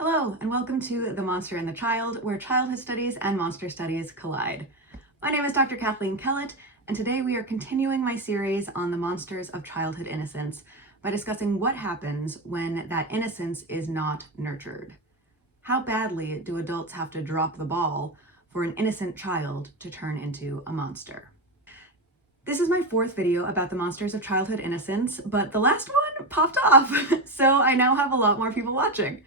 Hello, and welcome to The Monster and the Child, where childhood studies and monster studies collide. My name is Dr. Kathleen Kellett, and today we are continuing my series on the monsters of childhood innocence by discussing what happens when that innocence is not nurtured. How badly do adults have to drop the ball for an innocent child to turn into a monster? This is my fourth video about the monsters of childhood innocence, but the last one popped off, so I now have a lot more people watching.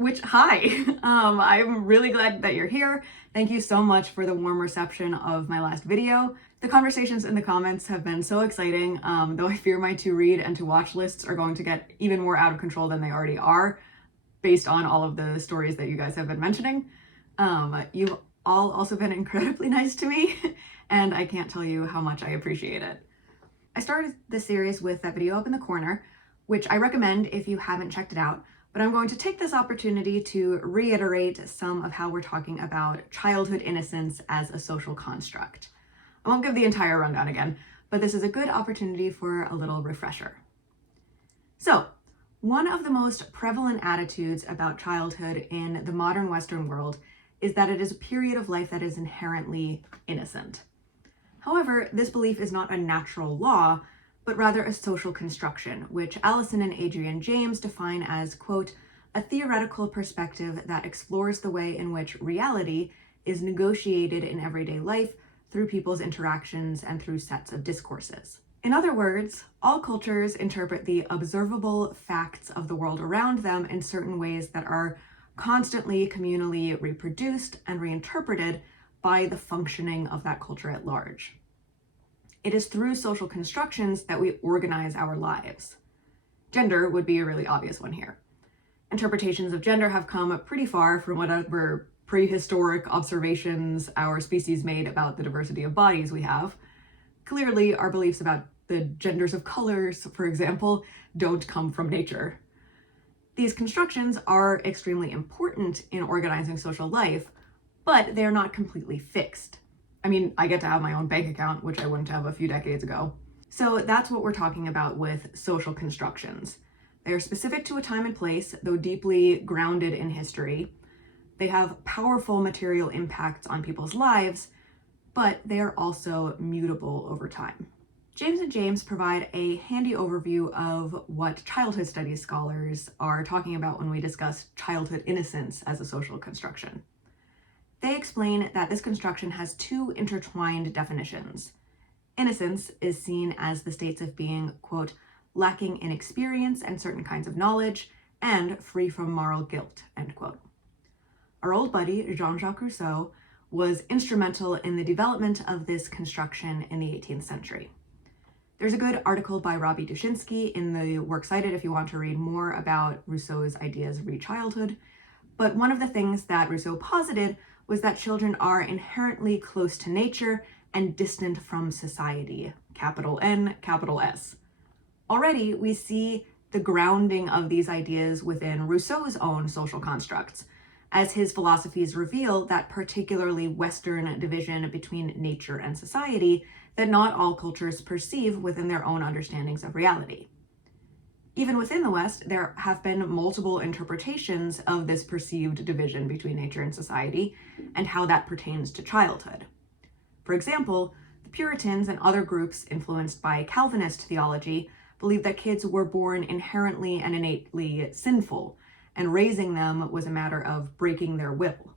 Which, hi, I'm really glad that you're here. Thank you so much for the warm reception of my last video. The conversations in the comments have been so exciting, though I fear my to read and to watch lists are going to get even more out of control than they already are, based on all of the stories that you guys have been mentioning. You've all also been incredibly nice to me, and I can't tell you how much I appreciate it. I started this series with that video up in the corner, which I recommend if you haven't checked it out. But I'm going to take this opportunity to reiterate some of how we're talking about childhood innocence as a social construct. I won't give the entire rundown again, but this is a good opportunity for a little refresher. So, one of the most prevalent attitudes about childhood in the modern Western world is that it is a period of life that is inherently innocent. However, this belief is not a natural law, but rather a social construction, which Allison and Adrian James define as, quote, a theoretical perspective that explores the way in which reality is negotiated in everyday life through people's interactions and through sets of discourses. In other words, all cultures interpret the observable facts of the world around them in certain ways that are constantly communally reproduced and reinterpreted by the functioning of that culture at large. It is through social constructions that we organize our lives. Gender would be a really obvious one here. Interpretations of gender have come pretty far from whatever prehistoric observations our species made about the diversity of bodies we have. Clearly, our beliefs about the genders of colors, for example, don't come from nature. These constructions are extremely important in organizing social life, but they're not completely fixed. I mean, I get to have my own bank account, which I wouldn't have a few decades ago. So that's what we're talking about with social constructions. They are specific to a time and place, though deeply grounded in history. They have powerful material impacts on people's lives, but they are also mutable over time. James and James provide a handy overview of what childhood studies scholars are talking about when we discuss childhood innocence as a social construction. They explain that this construction has two intertwined definitions. Innocence is seen as the states of being, quote, lacking in experience and certain kinds of knowledge, and free from moral guilt, end quote. Our old buddy, Jean-Jacques Rousseau, was instrumental in the development of this construction in the 18th century. There's a good article by Robbie Dushinsky in the works cited if you want to read more about Rousseau's ideas re childhood. But one of the things that Rousseau posited was that children are inherently close to nature and distant from society, capital N, capital S. Already, we see the grounding of these ideas within Rousseau's own social constructs, as his philosophies reveal that particularly Western division between nature and society that not all cultures perceive within their own understandings of reality. Even within the West, there have been multiple interpretations of this perceived division between nature and society and how that pertains to childhood. For example, the Puritans and other groups influenced by Calvinist theology believed that kids were born inherently and innately sinful, and raising them was a matter of breaking their will.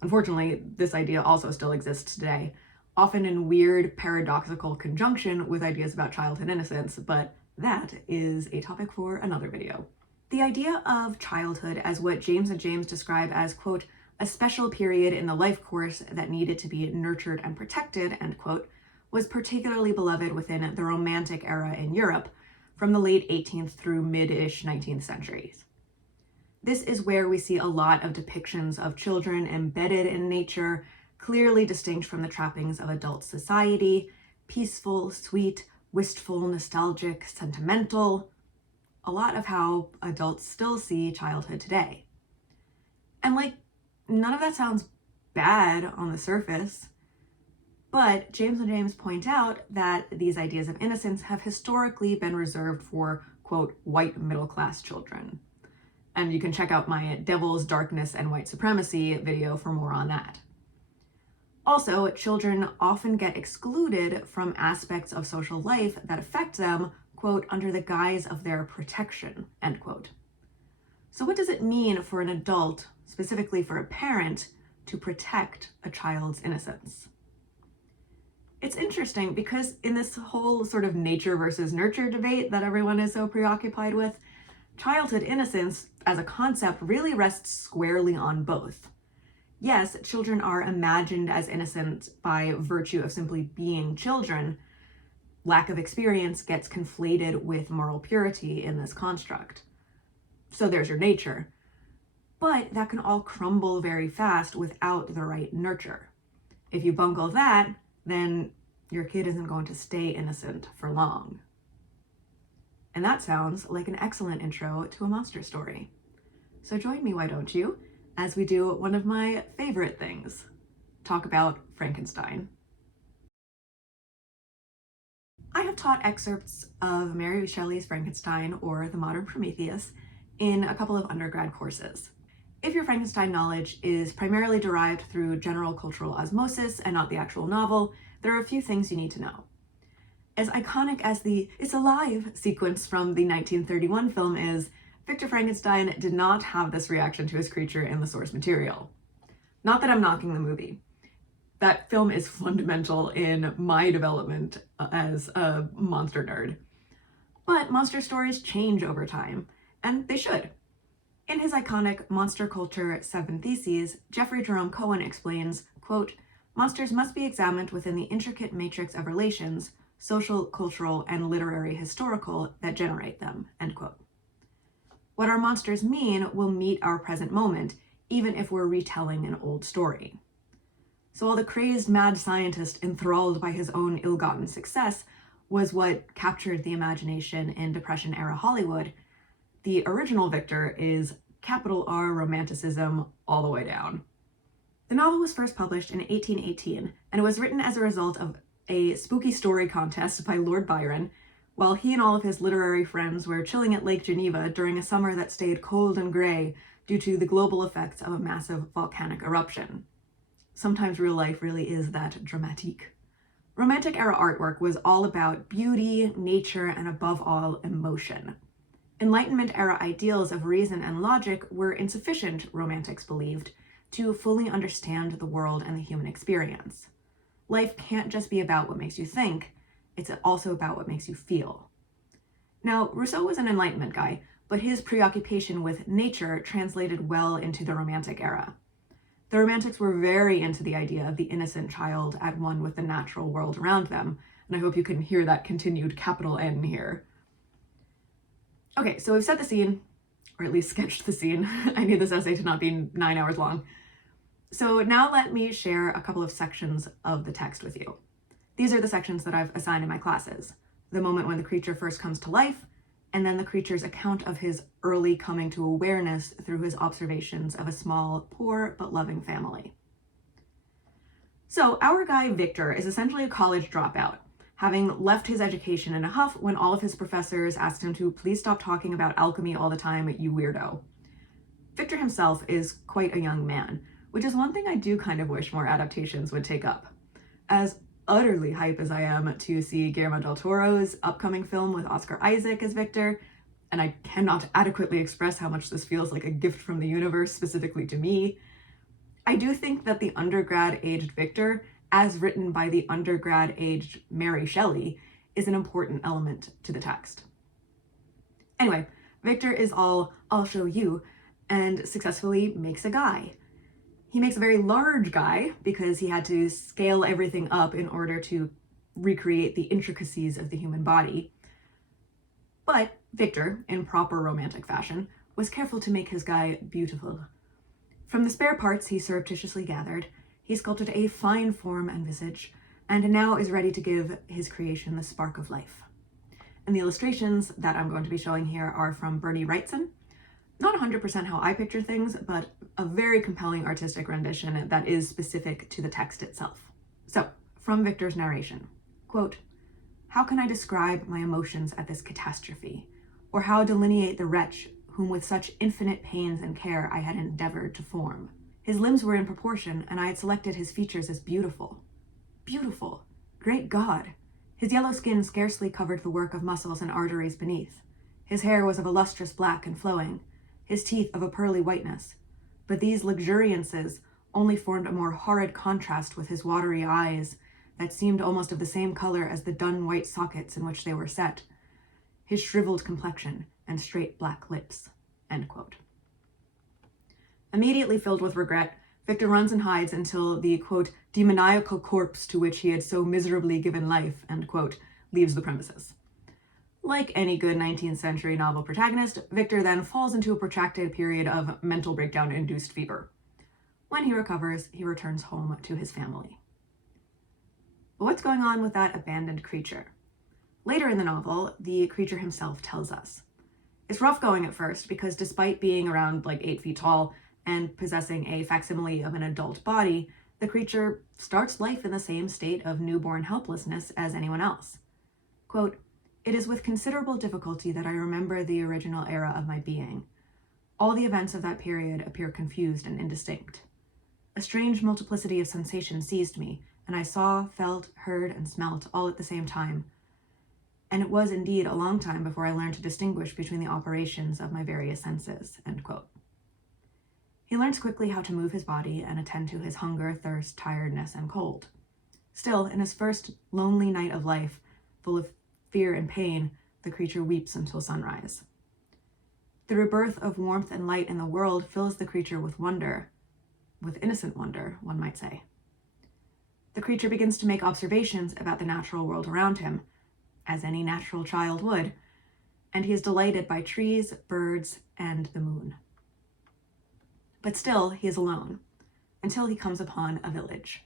Unfortunately, this idea also still exists today, often in weird, paradoxical conjunction with ideas about childhood innocence, but that is a topic for another video. The idea of childhood as what James and James describe as, quote, a special period in the life course that needed to be nurtured and protected, end quote, was particularly beloved within the Romantic era in Europe from the late 18th through mid-ish 19th centuries. This is where we see a lot of depictions of children embedded in nature, clearly distinct from the trappings of adult society, peaceful, sweet, wistful, nostalgic, sentimental, a lot of how adults still see childhood today. And none of that sounds bad on the surface, but James and James point out that these ideas of innocence have historically been reserved for, quote, white middle-class children. And you can check out my Devil's Darkness and White Supremacy video for more on that. Also, children often get excluded from aspects of social life that affect them, quote, under the guise of their protection, end quote. So what does it mean for an adult, specifically for a parent, to protect a child's innocence? It's interesting because in this whole sort of nature versus nurture debate that everyone is so preoccupied with, childhood innocence as a concept really rests squarely on both. Yes, children are imagined as innocent by virtue of simply being children. Lack of experience gets conflated with moral purity in this construct. So there's your nature. But that can all crumble very fast without the right nurture. If you bungle that, then your kid isn't going to stay innocent for long. And that sounds like an excellent intro to a monster story. So join me, why don't you, as we do one of my favorite things, talk about Frankenstein. I have taught excerpts of Mary Shelley's Frankenstein or The Modern Prometheus in a couple of undergrad courses. If your Frankenstein knowledge is primarily derived through general cultural osmosis and not the actual novel, there are a few things you need to know. As iconic as the "It's alive" sequence from the 1931 film is, Victor Frankenstein did not have this reaction to his creature in the source material. Not that I'm knocking the movie. That film is fundamental in my development as a monster nerd. But monster stories change over time, and they should. In his iconic Monster Culture 7 Theses, Jeffrey Jerome Cohen explains, quote, "Monsters must be examined within the intricate matrix of relations, social, cultural, and literary historical, that generate them," end quote. What our monsters mean will meet our present moment, even if we're retelling an old story. So while the crazed mad scientist enthralled by his own ill-gotten success was what captured the imagination in Depression-era Hollywood, the original Victor is capital R romanticism all the way down. The novel was first published in 1818, and it was written as a result of a spooky story contest by Lord Byron, while he and all of his literary friends were chilling at Lake Geneva during a summer that stayed cold and gray due to the global effects of a massive volcanic eruption. Sometimes real life really is that dramatique. Romantic-era artwork was all about beauty, nature, and above all, emotion. Enlightenment-era ideals of reason and logic were insufficient, Romantics believed, to fully understand the world and the human experience. Life can't just be about what makes you think, it's also about what makes you feel. Now, Rousseau was an Enlightenment guy, but his preoccupation with nature translated well into the Romantic era. The Romantics were very into the idea of the innocent child at one with the natural world around them, and I hope you can hear that continued capital N here. Okay, so we've set the scene, or at least sketched the scene. I need this essay to not be 9 hours long. So now let me share a couple of sections of the text with you. These are the sections that I've assigned in my classes. The moment when the creature first comes to life, and then the creature's account of his early coming to awareness through his observations of a small, poor, but loving family. So our guy Victor is essentially a college dropout, having left his education in a huff when all of his professors asked him to please stop talking about alchemy all the time, you weirdo. Victor himself is quite a young man, which is one thing I do kind of wish more adaptations would take up. As utterly hype as I am to see Guillermo del Toro's upcoming film with Oscar Isaac as Victor, and I cannot adequately express how much this feels like a gift from the universe specifically to me, I do think that the undergrad-aged Victor, as written by the undergrad-aged Mary Shelley, is an important element to the text. Anyway, Victor is all, "I'll show you," and successfully makes a guy. He makes a very large guy because he had to scale everything up in order to recreate the intricacies of the human body. But Victor, in proper romantic fashion, was careful to make his guy beautiful. From the spare parts he surreptitiously gathered, he sculpted a fine form and visage, and now is ready to give his creation the spark of life. And the illustrations that I'm going to be showing here are from Bernie Wrightson. Not 100% how I picture things, but a very compelling artistic rendition that is specific to the text itself. So, from Victor's narration, quote, "How can I describe my emotions at this catastrophe, or how delineate the wretch whom with such infinite pains and care I had endeavored to form. His limbs were in proportion, and I had selected his features as beautiful. Beautiful! Great God! His yellow skin scarcely covered the work of muscles and arteries beneath. His hair was of a lustrous black and flowing, his teeth of a pearly whiteness. But these luxuriances only formed a more horrid contrast with his watery eyes that seemed almost of the same color as the dun white sockets in which they were set, his shriveled complexion, and straight black lips." End quote. Immediately filled with regret, Victor runs and hides until the, quote, demoniacal corpse to which he had so miserably given life, end quote, leaves the premises. Like any good 19th century novel protagonist, Victor then falls into a protracted period of mental breakdown-induced fever. When he recovers, he returns home to his family. But what's going on with that abandoned creature? Later in the novel, the creature himself tells us. It's rough going at first because despite being around like 8 feet tall and possessing a facsimile of an adult body, the creature starts life in the same state of newborn helplessness as anyone else. Quote, "It is with considerable difficulty that I remember the original era of my being. All the events of that period appear confused and indistinct. A strange multiplicity of sensations seized me, and I saw, felt, heard, and smelt all at the same time. And it was indeed a long time before I learned to distinguish between the operations of my various senses." End quote. He learns quickly how to move his body and attend to his hunger, thirst, tiredness, and cold. Still, in his first lonely night of life, full of fear and pain, the creature weeps until sunrise. The rebirth of warmth and light in the world fills the creature with wonder, with innocent wonder, one might say. The creature begins to make observations about the natural world around him, as any natural child would, and he is delighted by trees, birds, and the moon. But still, he is alone, until he comes upon a village.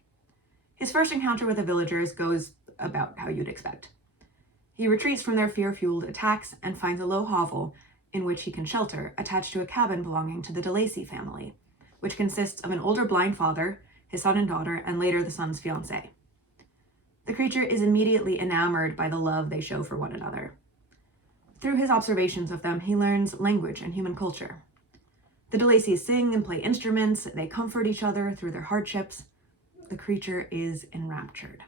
His first encounter with the villagers goes about how you'd expect. He retreats from their fear-fueled attacks and finds a low hovel in which he can shelter, attached to a cabin belonging to the DeLacy family, which consists of an older blind father, his son and daughter, and later the son's fiancée. The creature is immediately enamored by the love they show for one another. Through his observations of them, he learns language and human culture. The DeLacys sing and play instruments, they comfort each other through their hardships. The creature is enraptured.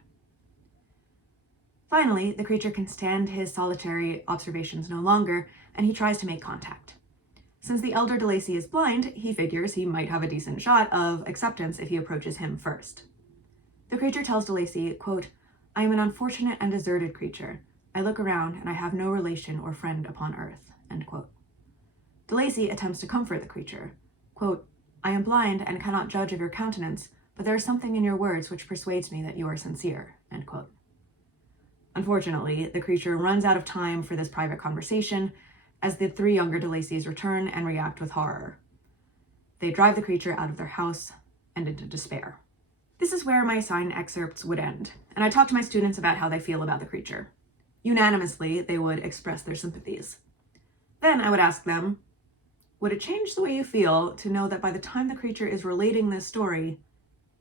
Finally, the creature can stand his solitary observations no longer, and he tries to make contact. Since the elder DeLacy is blind, he figures he might have a decent shot of acceptance if he approaches him first. The creature tells DeLacy, quote, "I am an unfortunate and deserted creature. I look around and I have no relation or friend upon earth." End quote. DeLacy attempts to comfort the creature. Quote, "I am blind and cannot judge of your countenance, but there is something in your words which persuades me that you are sincere." End quote. Unfortunately, the creature runs out of time for this private conversation as the 3 younger DeLacys return and react with horror. They drive the creature out of their house and into despair. This is where my assigned excerpts would end, and I talked to my students about how they feel about the creature. Unanimously, they would express their sympathies. Then I would ask them, would it change the way you feel to know that by the time the creature is relating this story,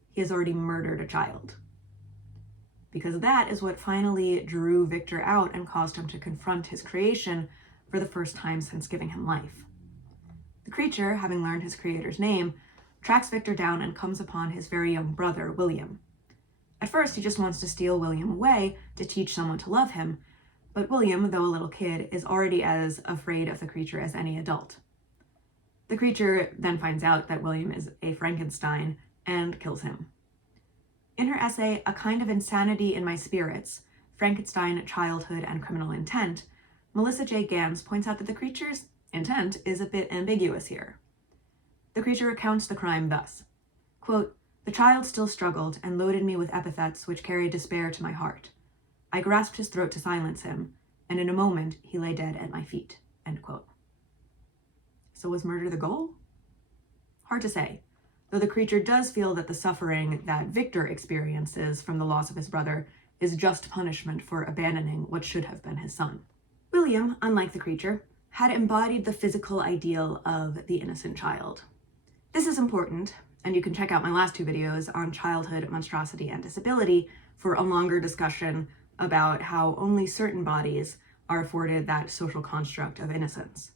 he has already murdered a child? Because that is what finally drew Victor out and caused him to confront his creation for the first time since giving him life. The creature, having learned his creator's name, tracks Victor down and comes upon his very young brother, William. At first, he just wants to steal William away to teach someone to love him, but William, though a little kid, is already as afraid of the creature as any adult. The creature then finds out that William is a Frankenstein and kills him. In her essay, A Kind of Insanity in My Spirits, Frankenstein, Childhood, and Criminal Intent, Melissa J. Gans points out that the creature's intent is a bit ambiguous here. The creature recounts the crime thus, quote, "The child still struggled and loaded me with epithets which carried despair to my heart. I grasped his throat to silence him, and in a moment he lay dead at my feet." End quote. So was murder the goal? Hard to say, though the creature does feel that the suffering that Victor experiences from the loss of his brother is just punishment for abandoning what should have been his son. William, unlike the creature, had embodied the physical ideal of the innocent child. This is important, and you can check out my last 2 videos on childhood, monstrosity, and disability for a longer discussion about how only certain bodies are afforded that social construct of innocence.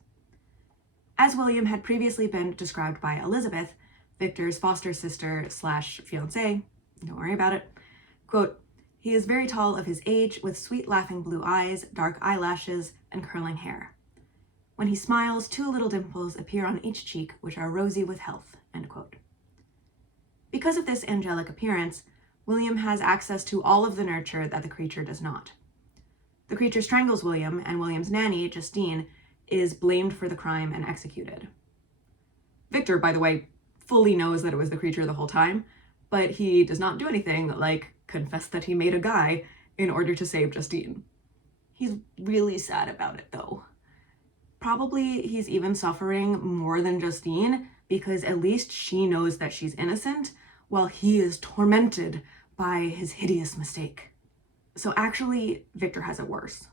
As William had previously been described by Elizabeth, Victor's foster sister slash fiancée, don't worry about it, quote, "He is very tall of his age, with sweet laughing blue eyes, dark eyelashes, and curling hair. When he smiles, 2 little dimples appear on each cheek, which are rosy with health," end quote. Because of this angelic appearance, William has access to all of the nurture that the creature does not. The creature strangles William, and William's nanny, Justine, is blamed for the crime and executed. Victor, by the way, fully knows that it was the creature the whole time, but he does not do anything like confess that he made a guy in order to save Justine. He's really sad about it, though. Probably he's even suffering more than Justine, because at least she knows that she's innocent, while he is tormented by his hideous mistake. So actually, Victor has it worse.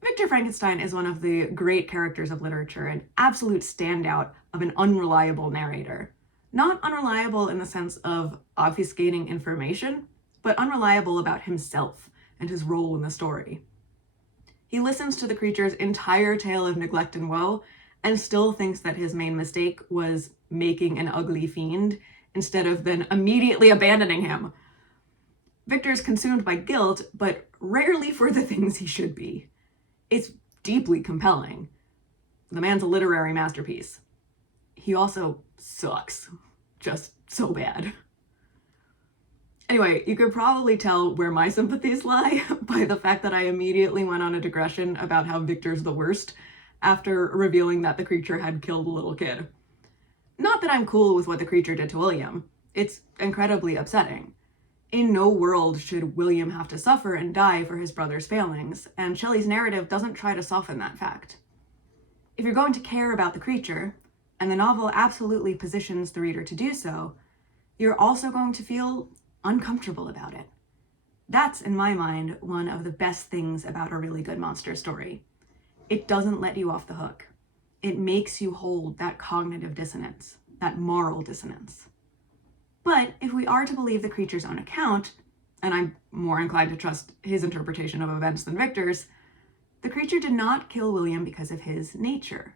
Victor Frankenstein is one of the great characters of literature, an absolute standout of an unreliable narrator. Not unreliable in the sense of obfuscating information, but unreliable about himself and his role in the story. He listens to the creature's entire tale of neglect and woe, and still thinks that his main mistake was making an ugly fiend, instead of then immediately abandoning him. Victor is consumed by guilt, but rarely for the things he should be. It's deeply compelling. The man's a literary masterpiece. He also sucks. Just so bad. Anyway, you could probably tell where my sympathies lie by the fact that I immediately went on a digression about how Victor's the worst after revealing that the creature had killed a little kid. Not that I'm cool with what the creature did to William. It's incredibly upsetting. In no world should William have to suffer and die for his brother's failings, and Shelley's narrative doesn't try to soften that fact. If you're going to care about the creature, and the novel absolutely positions the reader to do so, you're also going to feel uncomfortable about it. That's, in my mind, one of the best things about a really good monster story. It doesn't let you off the hook. It makes you hold that cognitive dissonance, that moral dissonance. But if we are to believe the creature's own account, and I'm more inclined to trust his interpretation of events than Victor's, the creature did not kill William because of his nature.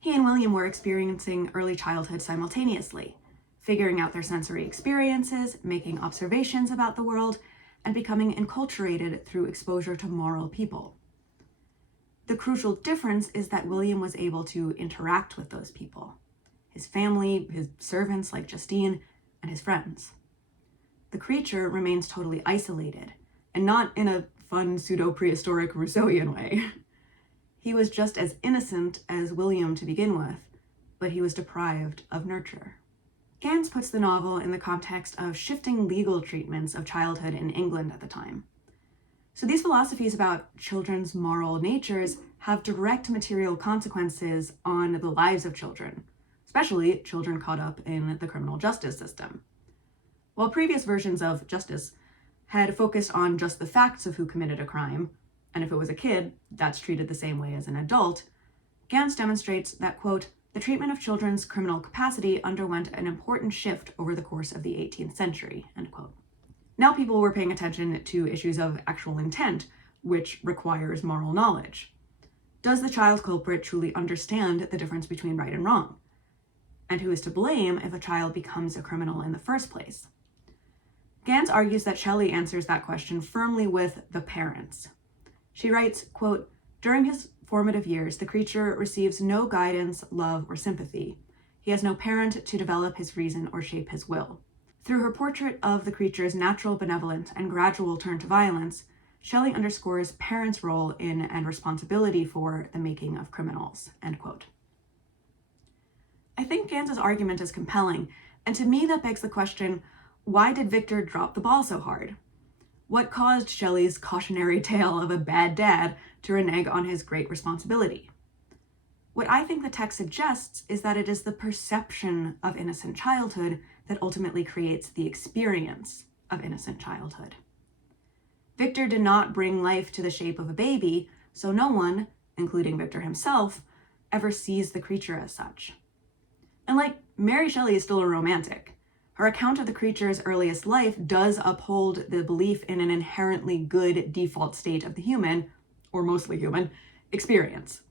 He and William were experiencing early childhood simultaneously, figuring out their sensory experiences, making observations about the world, and becoming enculturated through exposure to moral people. The crucial difference is that William was able to interact with those people, his family, his servants like Justine, and his friends. The creature remains totally isolated, and not in a fun pseudo-prehistoric Rousseauian way. He was just as innocent as William to begin with, but he was deprived of nurture. Gans puts the novel in the context of shifting legal treatments of childhood in England at the time. So these philosophies about children's moral natures have direct material consequences on the lives of children, especially children caught up in the criminal justice system. While previous versions of justice had focused on just the facts of who committed a crime, and if it was a kid, that's treated the same way as an adult, Gans demonstrates that, quote, "The treatment of children's criminal capacity underwent an important shift over the course of the 18th century," end quote. Now people were paying attention to issues of actual intent, which requires moral knowledge. Does the child culprit truly understand the difference between right and wrong? And who is to blame if a child becomes a criminal in the first place? Gans argues that Shelley answers that question firmly with the parents. She writes, quote, "During his formative years, the creature receives no guidance, love, or sympathy. He has no parent to develop his reason or shape his will." Through her portrait of the creature's natural benevolence and gradual turn to violence, Shelley underscores parents' role in and responsibility for the making of criminals, end quote. I think Gans's argument is compelling, and to me that begs the question, why did Victor drop the ball so hard? What caused Shelley's cautionary tale of a bad dad to renege on his great responsibility? What I think the text suggests is that it is the perception of innocent childhood that ultimately creates the experience of innocent childhood. Victor did not bring life to the shape of a baby, so no one, including Victor himself, ever sees the creature as such. And like Mary Shelley is still a romantic. Her account of the creature's earliest life does uphold the belief in an inherently good default state of the human, or mostly human, experience.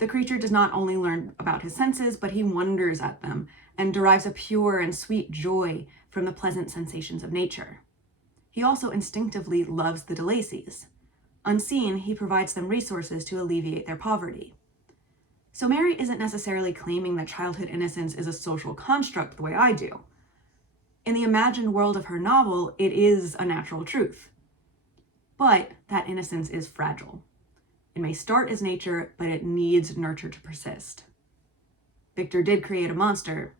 The creature does not only learn about his senses, but he wonders at them and derives a pure and sweet joy from the pleasant sensations of nature. He also instinctively loves the DeLaceys. Unseen, he provides them resources to alleviate their poverty. So Mary isn't necessarily claiming that childhood innocence is a social construct the way I do. In the imagined world of her novel, it is a natural truth. But that innocence is fragile. It may start as nature, but it needs nurture to persist. Victor did create a monster,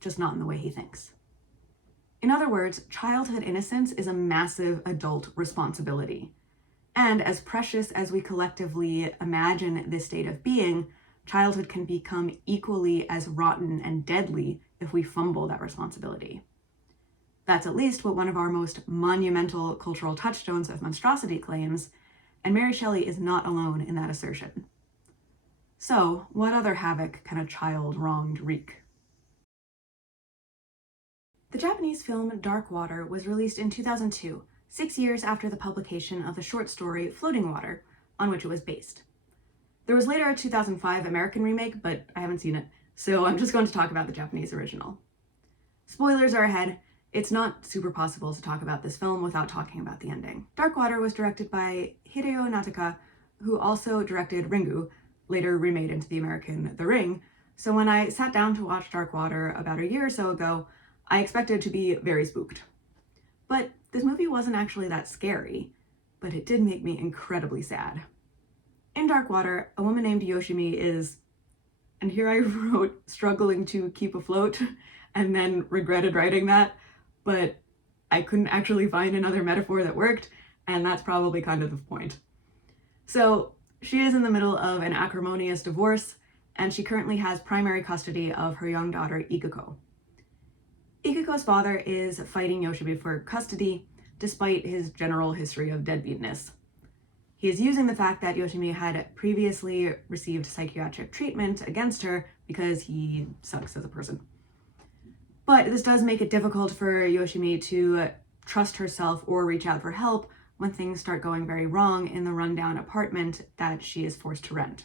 just not in the way he thinks. In other words, childhood innocence is a massive adult responsibility. And as precious as we collectively imagine this state of being, childhood can become equally as rotten and deadly if we fumble that responsibility. That's at least what one of our most monumental cultural touchstones of monstrosity claims, and Mary Shelley is not alone in that assertion. So, what other havoc can a child wronged wreak? The Japanese film Dark Water was released in 2002, 6 years after the publication of the short story Floating Water, on which it was based. There was later a 2005 American remake, but I haven't seen it, so I'm just going to talk about the Japanese original. Spoilers are ahead. It's not super possible to talk about this film without talking about the ending. Dark Water was directed by Hideo Nataka, who also directed Ringu, later remade into the American The Ring, so when I sat down to watch Dark Water about a year or so ago, I expected to be very spooked. But this movie wasn't actually that scary, but it did make me incredibly sad. In Dark Water, a woman named Yoshimi is, and here I wrote, struggling to keep afloat, and then regretted writing that, but I couldn't actually find another metaphor that worked, and that's probably kind of the point. So she is in the middle of an acrimonious divorce, and she currently has primary custody of her young daughter, Ikuko. Ikuko's father is fighting Yoshimi for custody, despite his general history of deadbeatness. He is using the fact that Yoshimi had previously received psychiatric treatment against her because he sucks as a person. But this does make it difficult for Yoshimi to trust herself or reach out for help when things start going very wrong in the rundown apartment that she is forced to rent.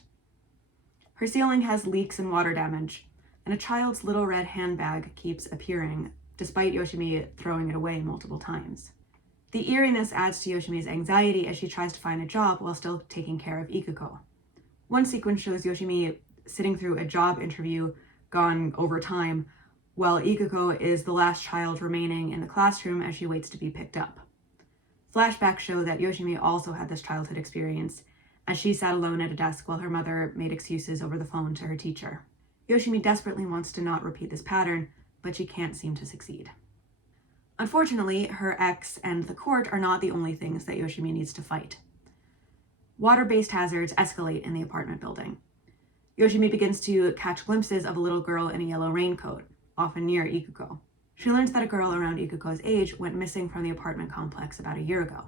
Her ceiling has leaks and water damage, and a child's little red handbag keeps appearing, despite Yoshimi throwing it away multiple times. The eeriness adds to Yoshimi's anxiety as she tries to find a job while still taking care of Ikuko. One sequence shows Yoshimi sitting through a job interview gone over time, while Ikuko is the last child remaining in the classroom as she waits to be picked up. Flashbacks show that Yoshimi also had this childhood experience, as she sat alone at a desk while her mother made excuses over the phone to her teacher. Yoshimi desperately wants to not repeat this pattern, but she can't seem to succeed. Unfortunately, her ex and the court are not the only things that Yoshimi needs to fight. Water-based hazards escalate in the apartment building. Yoshimi begins to catch glimpses of a little girl in a yellow raincoat, often near Ikuko. She learns that a girl around Ikuko's age went missing from the apartment complex about a year ago.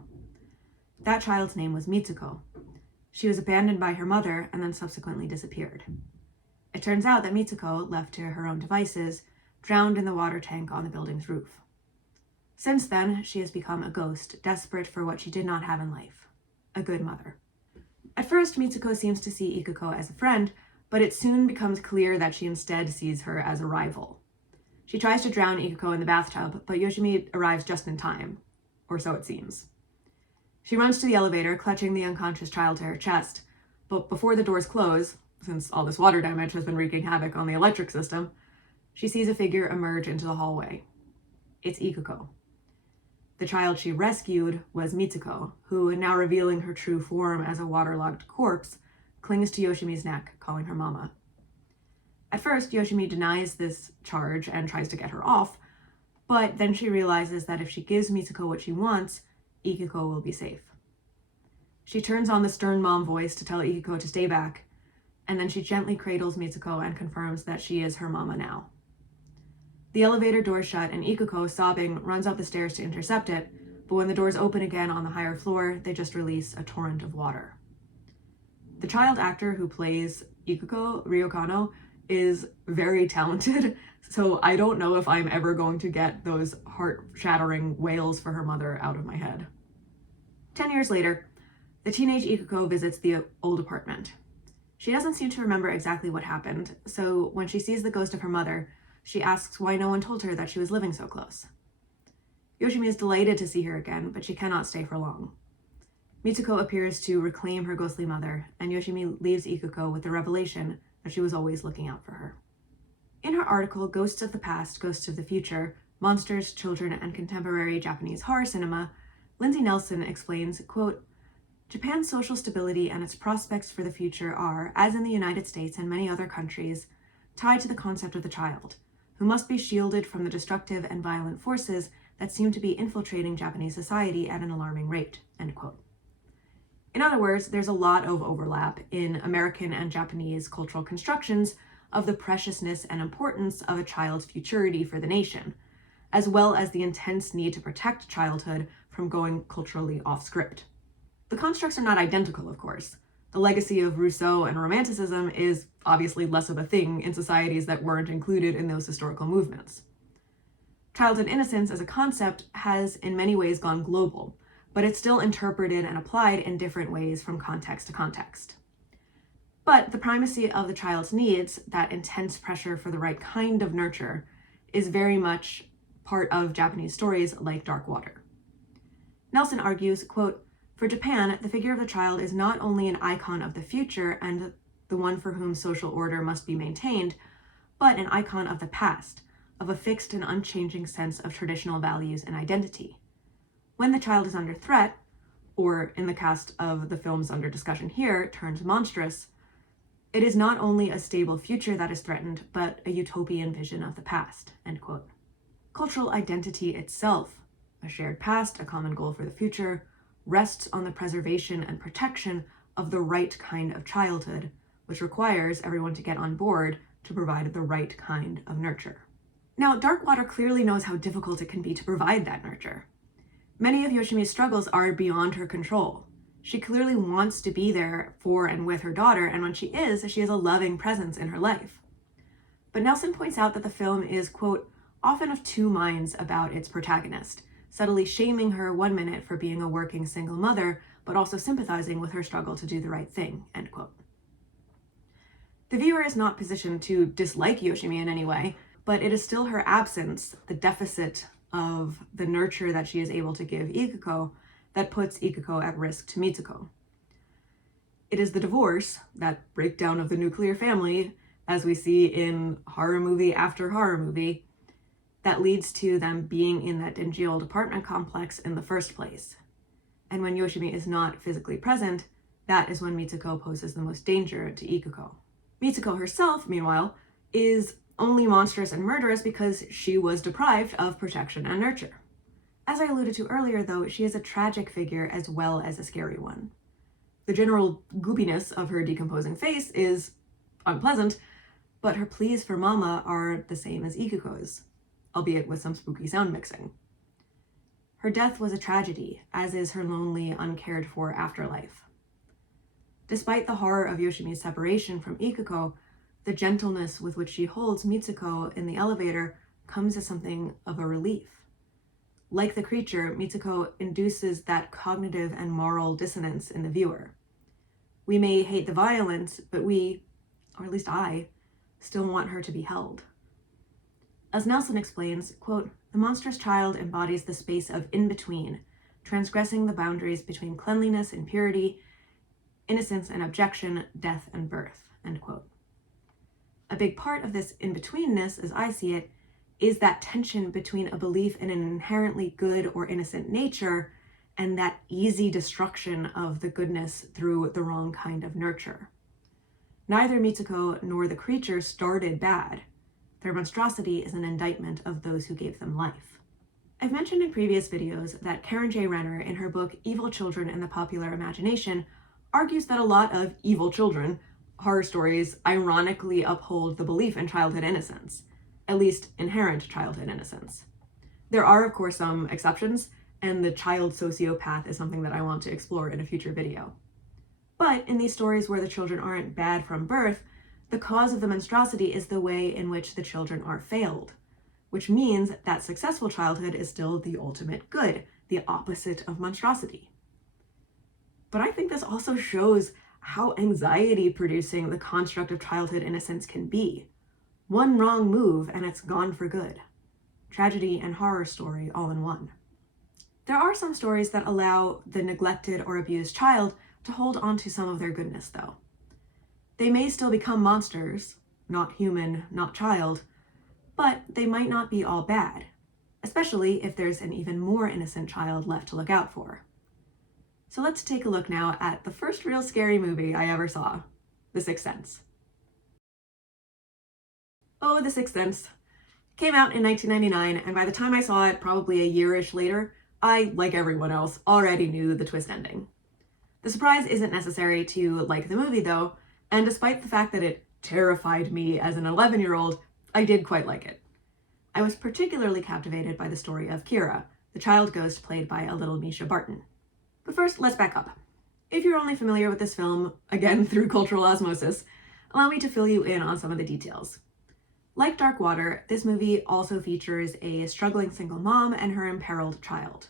That child's name was Mitsuko. She was abandoned by her mother and then subsequently disappeared. It turns out that Mitsuko, left to her own devices, drowned in the water tank on the building's roof. Since then, she has become a ghost, desperate for what she did not have in life, a good mother. At first, Mitsuko seems to see Ikuko as a friend, but it soon becomes clear that she instead sees her as a rival. She tries to drown Ikuko in the bathtub, but Yoshimi arrives just in time, or so it seems. She runs to the elevator, clutching the unconscious child to her chest, but before the doors close, since all this water damage has been wreaking havoc on the electric system, she sees a figure emerge into the hallway. It's Ikuko. The child she rescued was Mitsuko, who, now revealing her true form as a waterlogged corpse, clings to Yoshimi's neck, calling her mama. At first, Yoshimi denies this charge and tries to get her off, but then she realizes that if she gives Mitsuko what she wants, Ikuko will be safe. She turns on the stern mom voice to tell Ikuko to stay back, and then she gently cradles Mitsuko and confirms that she is her mama now. The elevator doors shut and Ikuko, sobbing, runs up the stairs to intercept it, but when the doors open again on the higher floor, they just release a torrent of water. The child actor who plays Ikuko, Ryokano, is very talented, so I don't know if I'm ever going to get those heart-shattering wails for her mother out of my head. 10 years later, the teenage Ikuko visits the old apartment. She doesn't seem to remember exactly what happened, so when she sees the ghost of her mother, she asks why no one told her that she was living so close. Yoshimi is delighted to see her again, but she cannot stay for long. Mitsuko appears to reclaim her ghostly mother, and Yoshimi leaves Ikuko with the revelation that she was always looking out for her. In her article, Ghosts of the Past, Ghosts of the Future, Monsters, Children, and Contemporary Japanese Horror Cinema, Lindsay Nelson explains, quote, Japan's social stability and its prospects for the future are, as in the United States and many other countries, tied to the concept of the child, who must be shielded from the destructive and violent forces that seem to be infiltrating Japanese society at an alarming rate, end quote. In other words, there's a lot of overlap in American and Japanese cultural constructions of the preciousness and importance of a child's futurity for the nation, as well as the intense need to protect childhood from going culturally off script. The constructs are not identical, of course. The legacy of Rousseau and Romanticism is obviously less of a thing in societies that weren't included in those historical movements. Childhood innocence as a concept has in many ways gone global, but it's still interpreted and applied in different ways from context to context. But the primacy of the child's needs, that intense pressure for the right kind of nurture, is very much part of Japanese stories like Dark Water. Nelson argues, quote, for Japan, the figure of the child is not only an icon of the future and the one for whom social order must be maintained, but an icon of the past, of a fixed and unchanging sense of traditional values and identity. When the child is under threat, or in the cast of the films under discussion here, turns monstrous, it is not only a stable future that is threatened, but a utopian vision of the past, end quote. Cultural identity itself, a shared past, a common goal for the future, rests on the preservation and protection of the right kind of childhood, which requires everyone to get on board to provide the right kind of nurture. Now, Dark Water clearly knows how difficult it can be to provide that nurture. Many of Yoshimi's struggles are beyond her control. She clearly wants to be there for and with her daughter, and when she is a loving presence in her life. But Nelson points out that the film is, quote, often of two minds about its protagonist, subtly shaming her one minute for being a working single mother, but also sympathizing with her struggle to do the right thing, end quote. The viewer is not positioned to dislike Yoshimi in any way, but it is still her absence, the deficit of the nurture that she is able to give Ikuko, that puts Ikuko at risk to Mitsuko. It is the divorce, that breakdown of the nuclear family, as we see in horror movie after horror movie, that leads to them being in that dingy old apartment complex in the first place. And when Yoshimi is not physically present, that is when Mitsuko poses the most danger to Ikuko. Mitsuko herself, meanwhile, is only monstrous and murderous because she was deprived of protection and nurture. As I alluded to earlier, though, she is a tragic figure as well as a scary one. The general goopiness of her decomposing face is unpleasant, but her pleas for Mama are the same as Ikuko's, albeit with some spooky sound mixing. Her death was a tragedy, as is her lonely, uncared-for afterlife. Despite the horror of Yoshimi's separation from Ikuko, the gentleness with which she holds Mitsuko in the elevator comes as something of a relief. Like the creature, Mitsuko induces that cognitive and moral dissonance in the viewer. We may hate the violence, but we, or at least I, still want her to be held. As Nelson explains, quote, the monstrous child embodies the space of in-between, transgressing the boundaries between cleanliness and purity, innocence and abjection, death and birth, end quote. A big part of this in-betweenness, as I see it, is that tension between a belief in an inherently good or innocent nature and that easy destruction of the goodness through the wrong kind of nurture. Neither Mitsuko nor the creature started bad. Their monstrosity is an indictment of those who gave them life. I've mentioned in previous videos that Karen J. Renner, in her book Evil Children in the Popular Imagination, argues that a lot of evil children horror stories ironically uphold the belief in childhood innocence, at least inherent childhood innocence. There are, of course, some exceptions, and the child sociopath is something that I want to explore in a future video. But in these stories where the children aren't bad from birth, the cause of the monstrosity is the way in which the children are failed, which means that successful childhood is still the ultimate good, the opposite of monstrosity. But I think this also shows how anxiety-producing the construct of childhood innocence can be. One wrong move and it's gone for good. Tragedy and horror story all in one. There are some stories that allow the neglected or abused child to hold on to some of their goodness, though. They may still become monsters, not human, not child, but they might not be all bad, especially if there's an even more innocent child left to look out for. So let's take a look now at the first real scary movie I ever saw, The Sixth Sense. Oh, The Sixth Sense came out in 1999, and by the time I saw it, probably a year-ish later, I, like everyone else, already knew the twist ending. The surprise isn't necessary to like the movie, though, and despite the fact that it terrified me as an 11-year-old, I did quite like it. I was particularly captivated by the story of Kira, the child ghost played by a little Misha Barton. But first, let's back up. If you're only familiar with this film, again through cultural osmosis, allow me to fill you in on some of the details. Like Dark Water, this movie also features a struggling single mom and her imperiled child.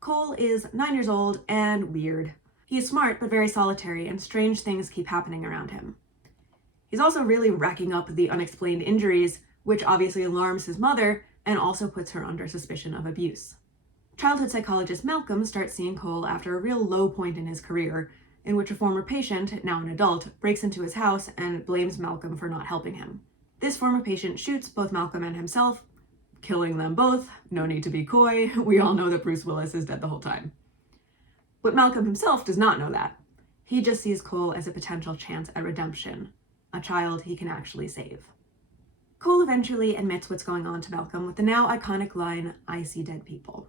Cole is 9 years old and weird. He is smart but very solitary, and strange things keep happening around him. He's also really racking up the unexplained injuries, which obviously alarms his mother and also puts her under suspicion of abuse. Childhood psychologist Malcolm starts seeing Cole after a real low point in his career, in which a former patient, now an adult, breaks into his house and blames Malcolm for not helping him. This former patient shoots both Malcolm and himself, killing them both. No need to be coy. We all know that Bruce Willis is dead the whole time. But Malcolm himself does not know that. He just sees Cole as a potential chance at redemption, a child he can actually save. Cole eventually admits what's going on to Malcolm with the now iconic line, "I see dead people."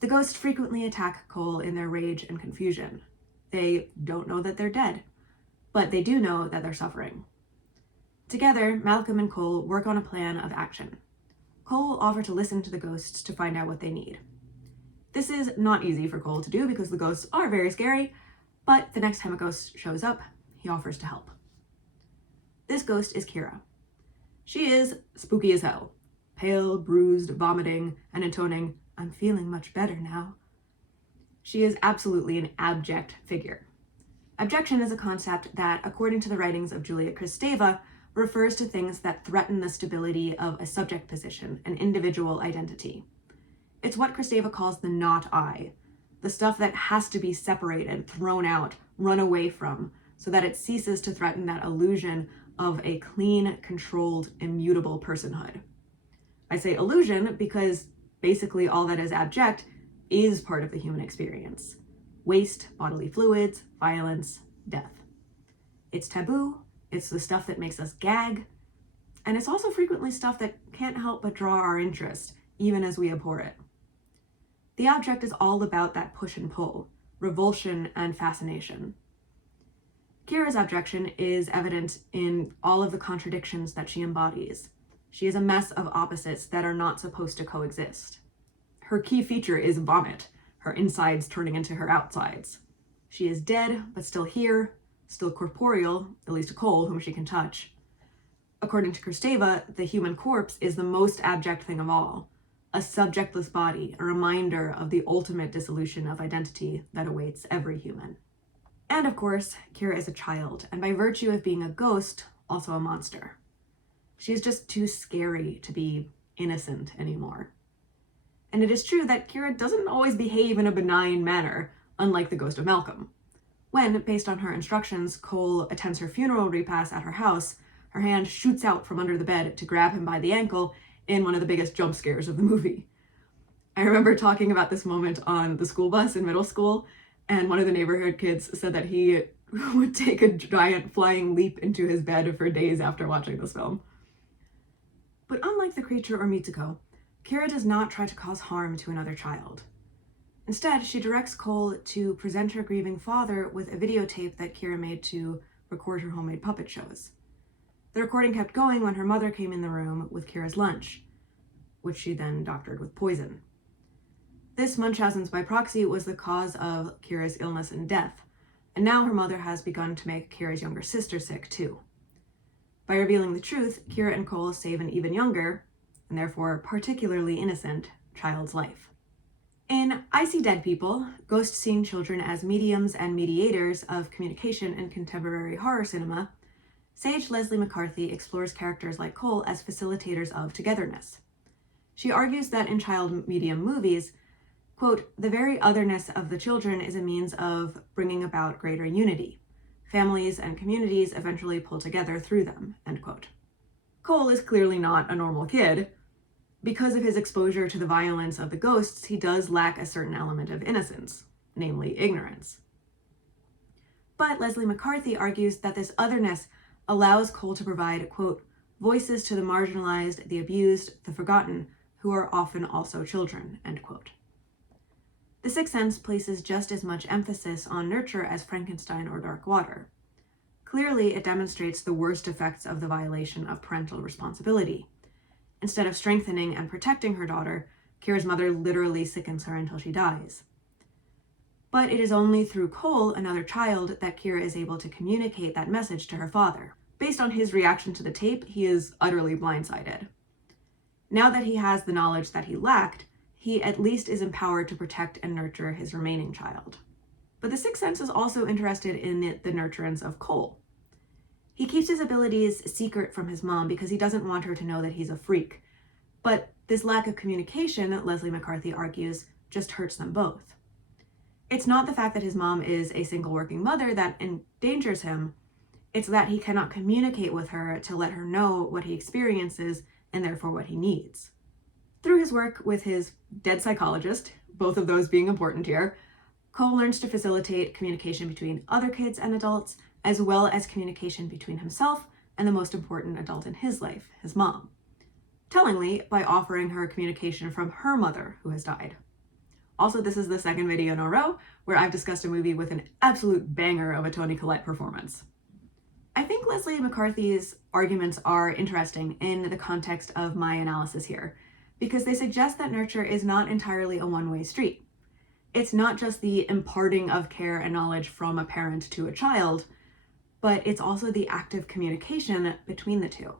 The ghosts frequently attack Cole in their rage and confusion. They don't know that they're dead, but they do know that they're suffering. Together, Malcolm and Cole work on a plan of action. Cole will offer to listen to the ghosts to find out what they need. This is not easy for Cole to do because the ghosts are very scary, but the next time a ghost shows up, he offers to help. This ghost is Kira. She is spooky as hell. Pale, bruised, vomiting, and intoning, "I'm feeling much better now." She is absolutely an abject figure. Abjection is a concept that, according to the writings of Julia Kristeva, refers to things that threaten the stability of a subject position, an individual identity. It's what Kristeva calls the not I, the stuff that has to be separated, thrown out, run away from, so that it ceases to threaten that illusion of a clean, controlled, immutable personhood. I say illusion because basically all that is abject is part of the human experience. Waste, bodily fluids, violence, death. It's taboo, it's the stuff that makes us gag, and it's also frequently stuff that can't help but draw our interest, even as we abhor it. The abject is all about that push and pull, revulsion and fascination. Kira's abjection is evident in all of the contradictions that she embodies. She is a mess of opposites that are not supposed to coexist. Her key feature is vomit, her insides turning into her outsides. She is dead, but still here, still corporeal, at least to Cole, whom she can touch. According to Kristeva, the human corpse is the most abject thing of all, a subjectless body, a reminder of the ultimate dissolution of identity that awaits every human. And of course, Kira is a child, and by virtue of being a ghost, also a monster. She is just too scary to be innocent anymore. And it is true that Kira doesn't always behave in a benign manner, unlike the ghost of Malcolm. When, based on her instructions, Cole attends her funeral repast at her house, her hand shoots out from under the bed to grab him by the ankle in one of the biggest jump scares of the movie. I remember talking about this moment on the school bus in middle school, and one of the neighborhood kids said that he would take a giant flying leap into his bed for days after watching this film. But unlike the creature or Mitsuko, Kira does not try to cause harm to another child. Instead, she directs Cole to present her grieving father with a videotape that Kira made to record her homemade puppet shows. The recording kept going when her mother came in the room with Kira's lunch, which she then doctored with poison. This Munchausen's by proxy was the cause of Kira's illness and death, and now her mother has begun to make Kira's younger sister sick too. By revealing the truth, Kira and Cole save an even younger, and therefore particularly innocent, child's life. In I See Dead People, ghosts seeing children as mediums and mediators of communication in contemporary horror cinema, sage Leslie McCarthy explores characters like Cole as facilitators of togetherness. She argues that in child medium movies, quote, the very otherness of the children is a means of bringing about greater unity. Families and communities eventually pull together through them, end quote. Cole is clearly not a normal kid. Because of his exposure to the violence of the ghosts, he does lack a certain element of innocence, namely ignorance. But Leslie McCarthy argues that this otherness allows Cole to provide, quote, voices to the marginalized, the abused, the forgotten, who are often also children, end quote. The Sixth Sense places just as much emphasis on nurture as Frankenstein or Dark Water. Clearly, it demonstrates the worst effects of the violation of parental responsibility. Instead of strengthening and protecting her daughter, Kira's mother literally sickens her until she dies. But it is only through Cole, another child, that Kira is able to communicate that message to her father. Based on his reaction to the tape, he is utterly blindsided. Now that he has the knowledge that he lacked, he at least is empowered to protect and nurture his remaining child. But the Sixth Sense is also interested in the nurturance of Cole. He keeps his abilities secret from his mom because he doesn't want her to know that he's a freak. But this lack of communication, Leslie McCarthy argues, just hurts them both. It's not the fact that his mom is a single working mother that endangers him. It's that he cannot communicate with her to let her know what he experiences and therefore what he needs. Through his work with his dead psychologist, both of those being important here, Cole learns to facilitate communication between other kids and adults, as well as communication between himself and the most important adult in his life, his mom. Tellingly, by offering her communication from her mother, who has died. Also, this is the second video in a row where I've discussed a movie with an absolute banger of a Toni Collette performance. I think Leslie McCarthy's arguments are interesting in the context of my analysis here, because they suggest that nurture is not entirely a one-way street. It's not just the imparting of care and knowledge from a parent to a child, but it's also the active communication between the two.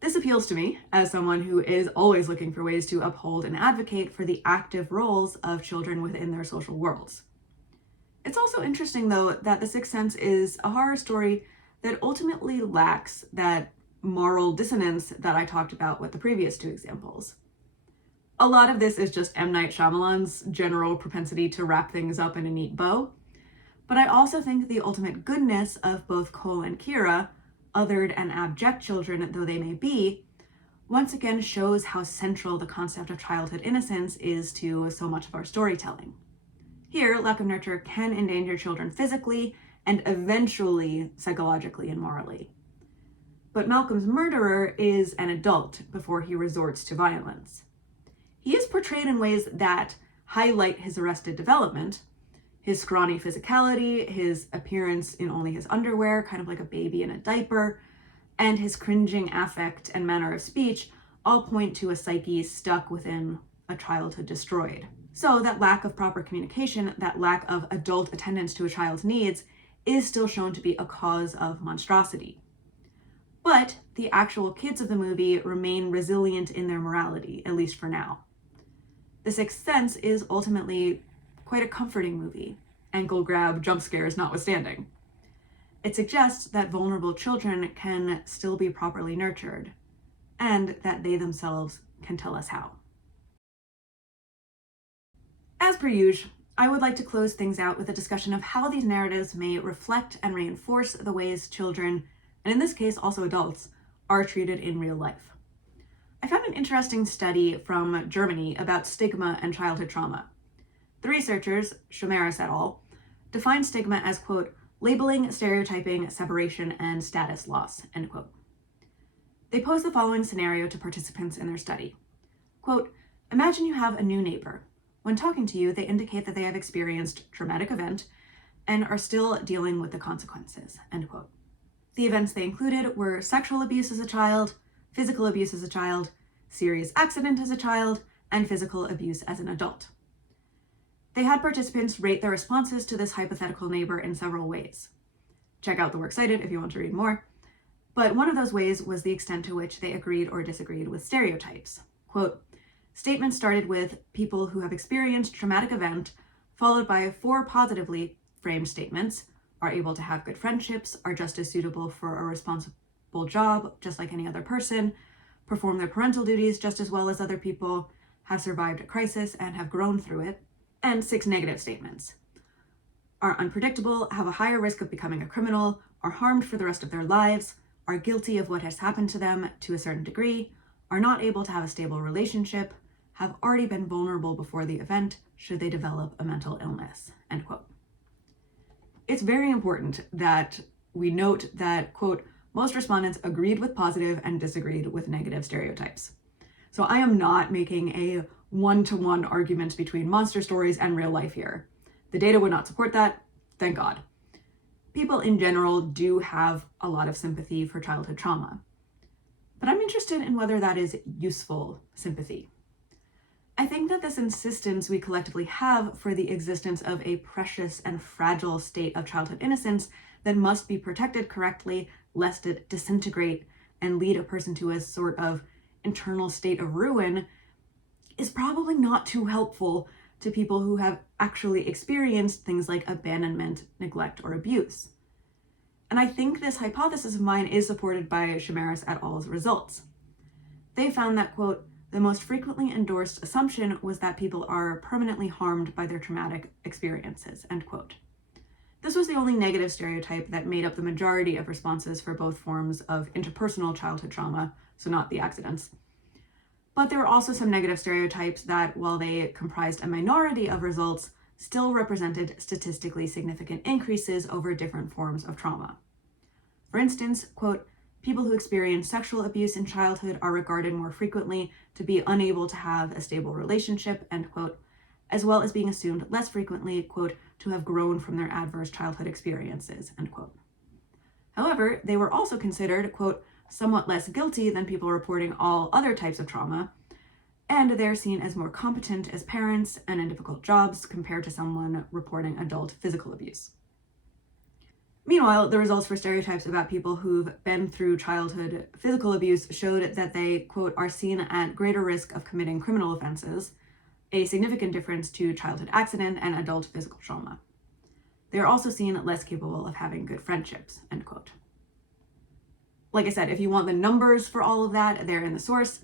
This appeals to me as someone who is always looking for ways to uphold and advocate for the active roles of children within their social worlds. It's also interesting, though, that The Sixth Sense is a horror story that ultimately lacks that moral dissonance that I talked about with the previous two examples. A lot of this is just M. Night Shyamalan's general propensity to wrap things up in a neat bow, but I also think the ultimate goodness of both Cole and Kira, othered and abject children though they may be, once again shows how central the concept of childhood innocence is to so much of our storytelling. Here, lack of nurture can endanger children physically and eventually psychologically and morally. But Malcolm's murderer is an adult before he resorts to violence. He is portrayed in ways that highlight his arrested development, his scrawny physicality, his appearance in only his underwear, kind of like a baby in a diaper, and his cringing affect and manner of speech all point to a psyche stuck within a childhood destroyed. So that lack of proper communication, that lack of adult attendance to a child's needs, is still shown to be a cause of monstrosity. But the actual kids of the movie remain resilient in their morality, at least for now. The Sixth Sense is ultimately quite a comforting movie, ankle grab jump scares notwithstanding. It suggests that vulnerable children can still be properly nurtured, and that they themselves can tell us how. As per usual, I would like to close things out with a discussion of how these narratives may reflect and reinforce the ways children, and in this case also adults, are treated in real life. I found an interesting study from Germany about stigma and childhood trauma. The researchers, Schomeris et al., define stigma as, quote, labeling, stereotyping, separation, and status loss, end quote. They pose the following scenario to participants in their study. Quote, imagine you have a new neighbor. When talking to you, they indicate that they have experienced a traumatic event and are still dealing with the consequences, end quote. The events they included were sexual abuse as a child, physical abuse as a child, serious accident as a child, and physical abuse as an adult. They had participants rate their responses to this hypothetical neighbor in several ways. Check out the works cited if you want to read more. But one of those ways was the extent to which they agreed or disagreed with stereotypes. Quote, Statements started with people who have experienced traumatic event, followed by 4 positively framed statements: are able to have good friendships, are just as suitable for a responsible job just like any other person, perform their parental duties just as well as other people, have survived a crisis and have grown through it, and 6 negative statements: are unpredictable, have a higher risk of becoming a criminal, are harmed for the rest of their lives, are guilty of what has happened to them to a certain degree, are not able to have a stable relationship, have already been vulnerable before the event should they develop a mental illness, end quote. It's very important that we note that, quote, most respondents agreed with positive and disagreed with negative stereotypes. So I am not making a one-to-one argument between monster stories and real life here. The data would not support that, thank God. People in general do have a lot of sympathy for childhood trauma, but I'm interested in whether that is useful sympathy. I think that this insistence we collectively have for the existence of a precious and fragile state of childhood innocence that must be protected correctly lest it disintegrate and lead a person to a sort of internal state of ruin is probably not too helpful to people who have actually experienced things like abandonment, neglect, or abuse. And I think this hypothesis of mine is supported by Chimeris et al.'s results. They found that, quote, the most frequently endorsed assumption was that people are permanently harmed by their traumatic experiences, end quote. This was the only negative stereotype that made up the majority of responses for both forms of interpersonal childhood trauma, so not the accidents. But there were also some negative stereotypes that, while they comprised a minority of results, still represented statistically significant increases over different forms of trauma. For instance, quote, people who experience sexual abuse in childhood are regarded more frequently to be unable to have a stable relationship, end quote, as well as being assumed less frequently, quote, to have grown from their adverse childhood experiences, end quote. However, they were also considered, quote, somewhat less guilty than people reporting all other types of trauma, and they're seen as more competent as parents and in difficult jobs compared to someone reporting adult physical abuse. Meanwhile, the results for stereotypes about people who've been through childhood physical abuse showed that they, quote, are seen at greater risk of committing criminal offenses, a significant difference to childhood accident and adult physical trauma. They are also seen less capable of having good friendships, end quote. Like I said, if you want the numbers for all of that, they're in the source.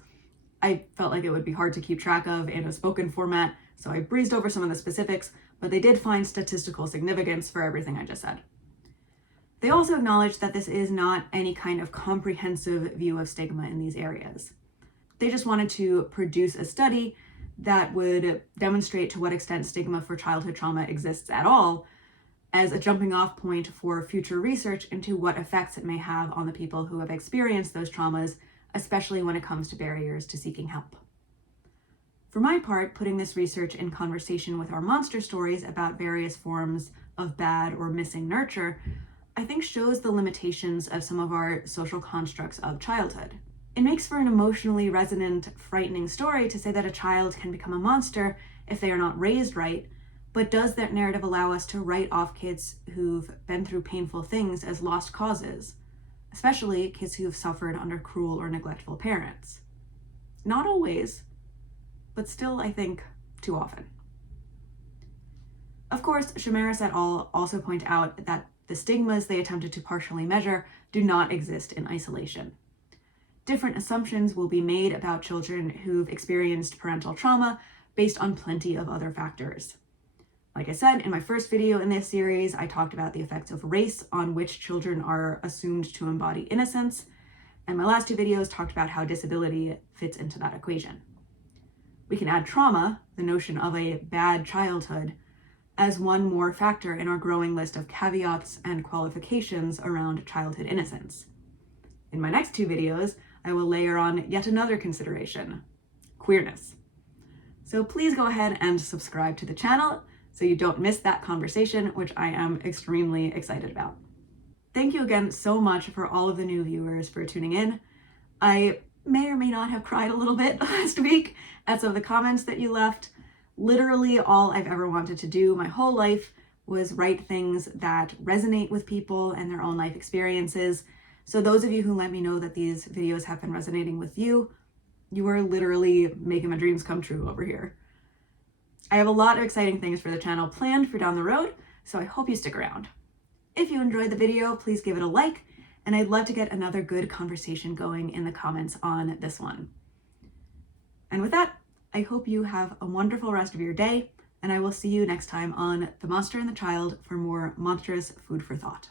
I felt like it would be hard to keep track of in a spoken format, so I breezed over some of the specifics, but they did find statistical significance for everything I just said. They also acknowledged that this is not any kind of comprehensive view of stigma in these areas. They just wanted to produce a study that would demonstrate to what extent stigma for childhood trauma exists at all, as a jumping off point for future research into what effects it may have on the people who have experienced those traumas, especially when it comes to barriers to seeking help. For my part, putting this research in conversation with our monster stories about various forms of bad or missing nurture, I think shows the limitations of some of our social constructs of childhood. It makes for an emotionally resonant, frightening story to say that a child can become a monster if they are not raised right, but does that narrative allow us to write off kids who've been through painful things as lost causes, especially kids who've suffered under cruel or neglectful parents? Not always, but still, I think, too often. Of course, Chimeris et al. Also point out that the stigmas they attempted to partially measure do not exist in isolation. Different assumptions will be made about children who've experienced parental trauma based on plenty of other factors. Like I said, in my first video in this series, I talked about the effects of race on which children are assumed to embody innocence, and my last 2 videos talked about how disability fits into that equation. We can add trauma, the notion of a bad childhood, as one more factor in our growing list of caveats and qualifications around childhood innocence. In my next 2 videos, I will layer on yet another consideration: queerness. So please go ahead and subscribe to the channel so you don't miss that conversation, which I am extremely excited about. Thank you again so much for all of the new viewers for tuning in. I may or may not have cried a little bit last week at some of the comments that you left. Literally all I've ever wanted to do my whole life was write things that resonate with people and their own life experiences. So those of you who let me know that these videos have been resonating with you, You are literally making my dreams come true over here. I have a lot of exciting things for the channel planned for down the road, so I hope you stick around. If you enjoyed the video, please give it a like, and I'd love to get another good conversation going in the comments on this one. And with that, I hope you have a wonderful rest of your day, and I will see you next time on The Monster and the Child for more monstrous food for thought.